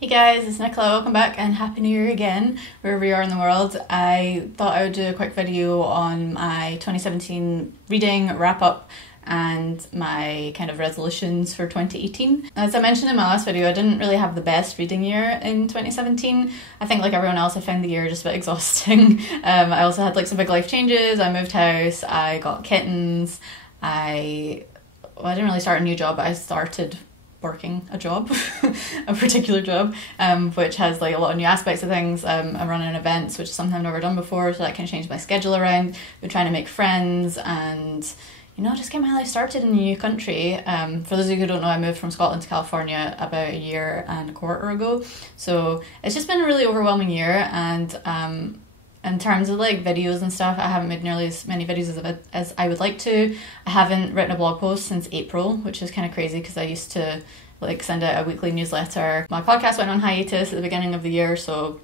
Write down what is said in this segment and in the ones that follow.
Hey guys, it's Nicola. Welcome back and Happy New Year again, wherever you are in the world. I thought I would do a quick video on my 2017 reading wrap up and my kind of resolutions for 2018. As I mentioned in my last video, I didn't really have the best reading year in 2017. I think like everyone else, I found the year just a bit exhausting. I also had like some big life changes. I moved house, I got kittens, I didn't really start a new job, but I started working a job, a particular job, which has like a lot of new aspects of things. I'm running events, which is something I've never done before, so that can change my schedule around. We're trying to make friends and, you know, just get my life started in a new country. For those of you who don't know, I moved from Scotland to California about a year and a quarter ago, so it's just been a really overwhelming year. And in terms of like videos and stuff, I haven't made nearly as many videos as I would like to. I haven't written a blog post since April, which is kind of crazy because I used to like send out a weekly newsletter. My podcast went on hiatus at the beginning of the year, so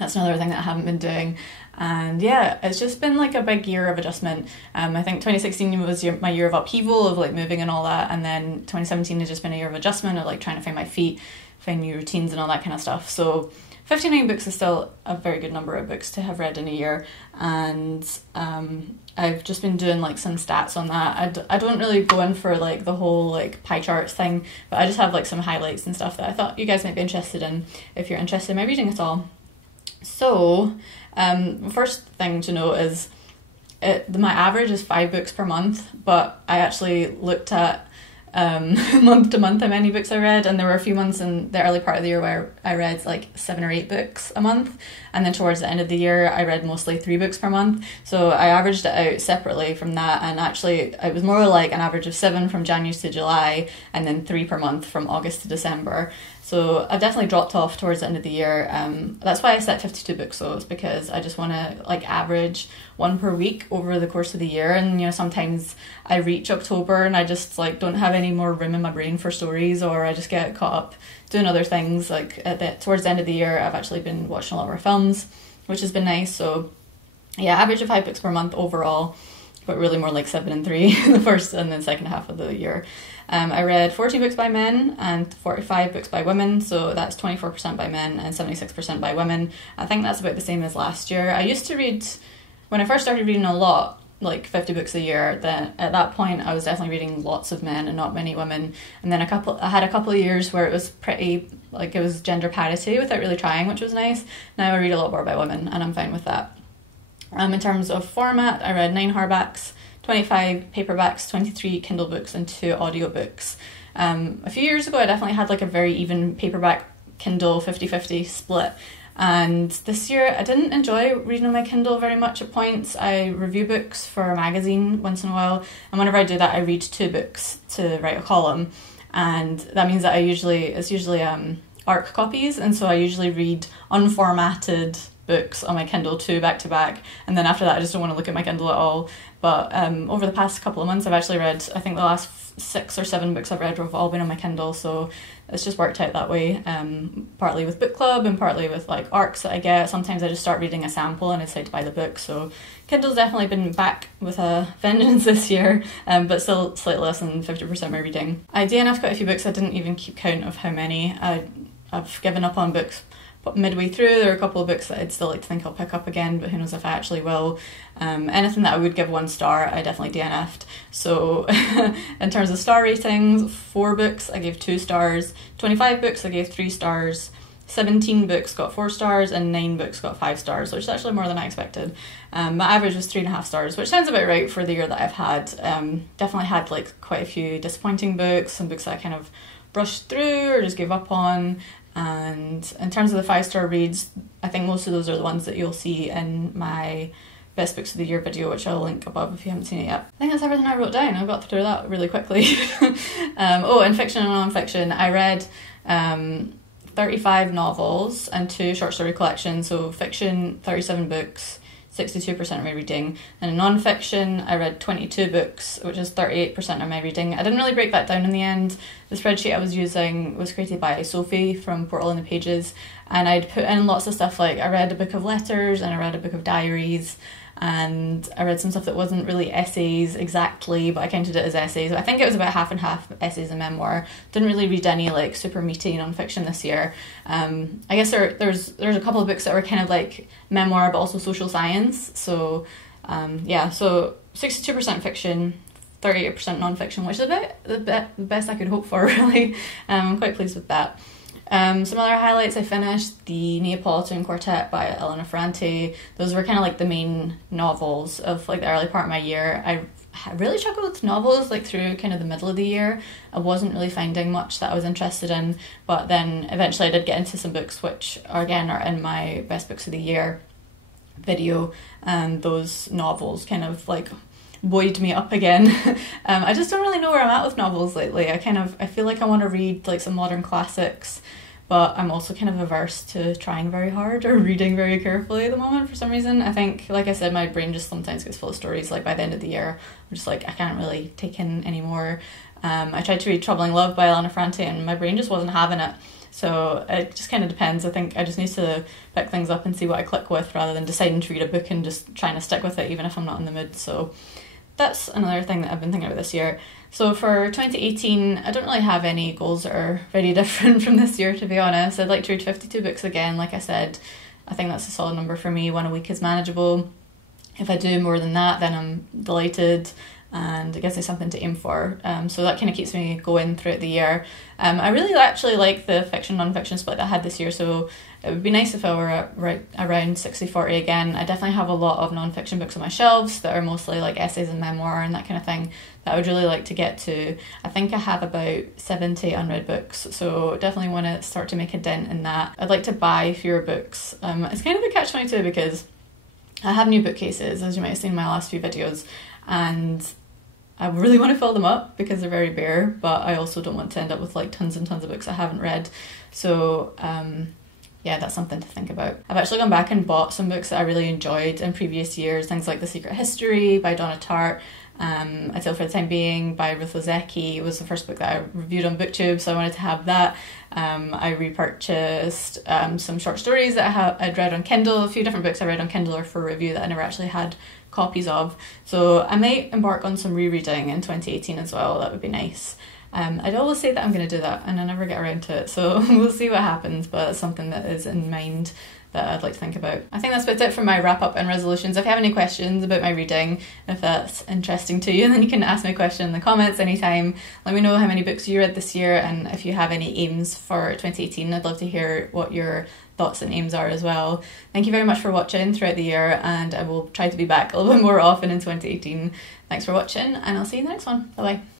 that's another thing that I haven't been doing. And yeah, it's just been like a big year of adjustment. I think 2016 was my year of upheaval, of like moving and all that, and then 2017 has just been a year of adjustment, of like trying to find my feet, find new routines and all that kind of stuff. So 59 books is still a very good number of books to have read in a year, and I've just been doing like some stats on that. I don't really go in for like the whole like pie charts thing, but I just have like some highlights and stuff that I thought you guys might be interested in if you're interested in my reading at all. So the first thing to note is my average is 5 books per month, but I actually looked at month to month how many books I read, and there were a few months in the early part of the year where I read like 7 or 8 books a month, and then towards the end of the year I read mostly 3 books per month. So I averaged it out separately from that, and actually it was more like an average of 7 from January to July and then 3 per month from August to December. So I've definitely dropped off towards the end of the year. That's why I set 52 books though, is because I just want to like average 1 per week over the course of the year. And you know, sometimes I reach October and I just like don't have any more room in my brain for stories, or I just get caught up doing other things. Like towards the end of the year, I've actually been watching a lot more films, which has been nice. So yeah, average of 5 books per month overall, but really more like 7 and 3 in the first and then second half of the year. I read 40 books by men and 45 books by women, so that's 24% by men and 76% by women. I think that's about the same as last year. I used to read, when I first started reading a lot, like 50 books a year, then at that point I was definitely reading lots of men and not many women. And then I had a couple of years where it was pretty, like it was gender parity without really trying, which was nice. Now I read a lot more by women and I'm fine with that. In terms of format, I read 9 hardbacks, 25 paperbacks, 23 Kindle books and 2 audiobooks. A few years ago I definitely had like a very even paperback Kindle 50-50 split, and this year I didn't enjoy reading on my Kindle very much at points. I review books for a magazine once in a while, and whenever I do that I read 2 books to write a column, and that means that it's usually ARC copies, and so I usually read unformatted books on my Kindle 2 back to back, and then after that I just don't want to look at my Kindle at all. But over the past couple of months I've actually read, I think the last 6 or 7 books I've read have all been on my Kindle, so it's just worked out that way, partly with book club and partly with like ARCs that I get. Sometimes I just start reading a sample and I decide to buy the book, so Kindle's definitely been back with a vengeance this year, but still slightly less than 50% of my reading. I DNF'd quite a few books. I didn't even keep count of how many. I've given up on books midway through. There are a couple of books that I'd still like to think I'll pick up again, but who knows if I actually will. Anything that I would give 1 star, I definitely DNF'd. So in terms of star ratings, 4 books I gave 2 stars, 25 books I gave 3 stars, 17 books got 4 stars, and 9 books got 5 stars, which is actually more than I expected. My average was 3.5 stars, which sounds about right for the year that I've had. Definitely had like quite a few disappointing books, some books that I kind of brushed through or just gave up on. And in terms of the 5-star reads, I think most of those are the ones that you'll see in my best books of the year video, which I'll link above if you haven't seen it yet. I think that's everything I wrote down. I got through that really quickly. In fiction and non-fiction, I read 35 novels and 2 short story collections. So fiction, 37 books, 62% of my reading, and in non-fiction I read 22 books, which is 38% of my reading. I didn't really break that down in the end. The spreadsheet I was using was created by Sophie from Portal in the Pages, and I'd put in lots of stuff like I read a book of letters and I read a book of diaries, and I read some stuff that wasn't really essays exactly, but I counted it as essays. I think it was about half and half essays and memoir. Didn't really read any like super meaty non-fiction this year. I guess there's a couple of books that were kind of like memoir but also social science. So so 62% fiction, 38% non-fiction, which is about the best I could hope for, really. I'm quite pleased with that. Some other highlights: I finished the Neapolitan Quartet by Elena Ferrante. Those were kind of like the main novels of like the early part of my year. I really struggled with novels like through kind of the middle of the year. I wasn't really finding much that I was interested in, but then eventually I did get into some books which are in my best books of the year video, and those novels kind of like buoyed me up again. I just don't really know where I'm at with novels lately. I feel like I want to read like some modern classics, but I'm also kind of averse to trying very hard or reading very carefully at the moment for some reason. I think, like I said, my brain just sometimes gets full of stories. Like by the end of the year, I'm just like, I can't really take in anymore. I tried to read Troubling Love by Elena Ferrante and my brain just wasn't having it. So it just kind of depends. I think I just need to pick things up and see what I click with rather than deciding to read a book and just trying to stick with it even if I'm not in the mood. So that's another thing that I've been thinking about this year. So for 2018, I don't really have any goals that are very different from this year, to be honest. I'd like to read 52 books again. Like I said, I think that's a solid number for me. One a week is manageable. If I do more than that, then I'm delighted, and it gives me something to aim for. So that kind of keeps me going throughout the year. I really actually like the fiction non-fiction split that I had this year, so it would be nice if I were at around 60-40 again. I definitely have a lot of non-fiction books on my shelves that are mostly like essays and memoir and that kind of thing that I would really like to get to. I think I have about 70 unread books, so definitely want to start to make a dent in that. I'd like to buy fewer books. It's kind of a catch-22 because I have new bookcases, as you might have seen in my last few videos, and I really want to fill them up because they're very bare, but I also don't want to end up with like tons and tons of books I haven't read. So yeah, that's something to think about. I've actually gone back and bought some books that I really enjoyed in previous years, things like The Secret History by Donna Tartt, A Tale for the Time Being by Ruth Ozeki. It was the first book that I reviewed on BookTube, so I wanted to have that. I repurchased some short stories that I'd read on Kindle. A few different books I read on Kindle or for review that I never actually had copies of. So I might embark on some rereading in 2018 as well. That would be nice. I'd always say that I'm going to do that and I never get around to it, so we'll see what happens, but it's something that is in mind that I'd like to think about. I think that's about it for my wrap up and resolutions. If you have any questions about my reading, if that's interesting to you, then you can ask me a question in the comments anytime. Let me know how many books you read this year, and if you have any aims for 2018, I'd love to hear what your thoughts and aims are as well. Thank you very much for watching throughout the year, and I will try to be back a little bit more often in 2018. Thanks for watching, and I'll see you in the next one. Bye bye.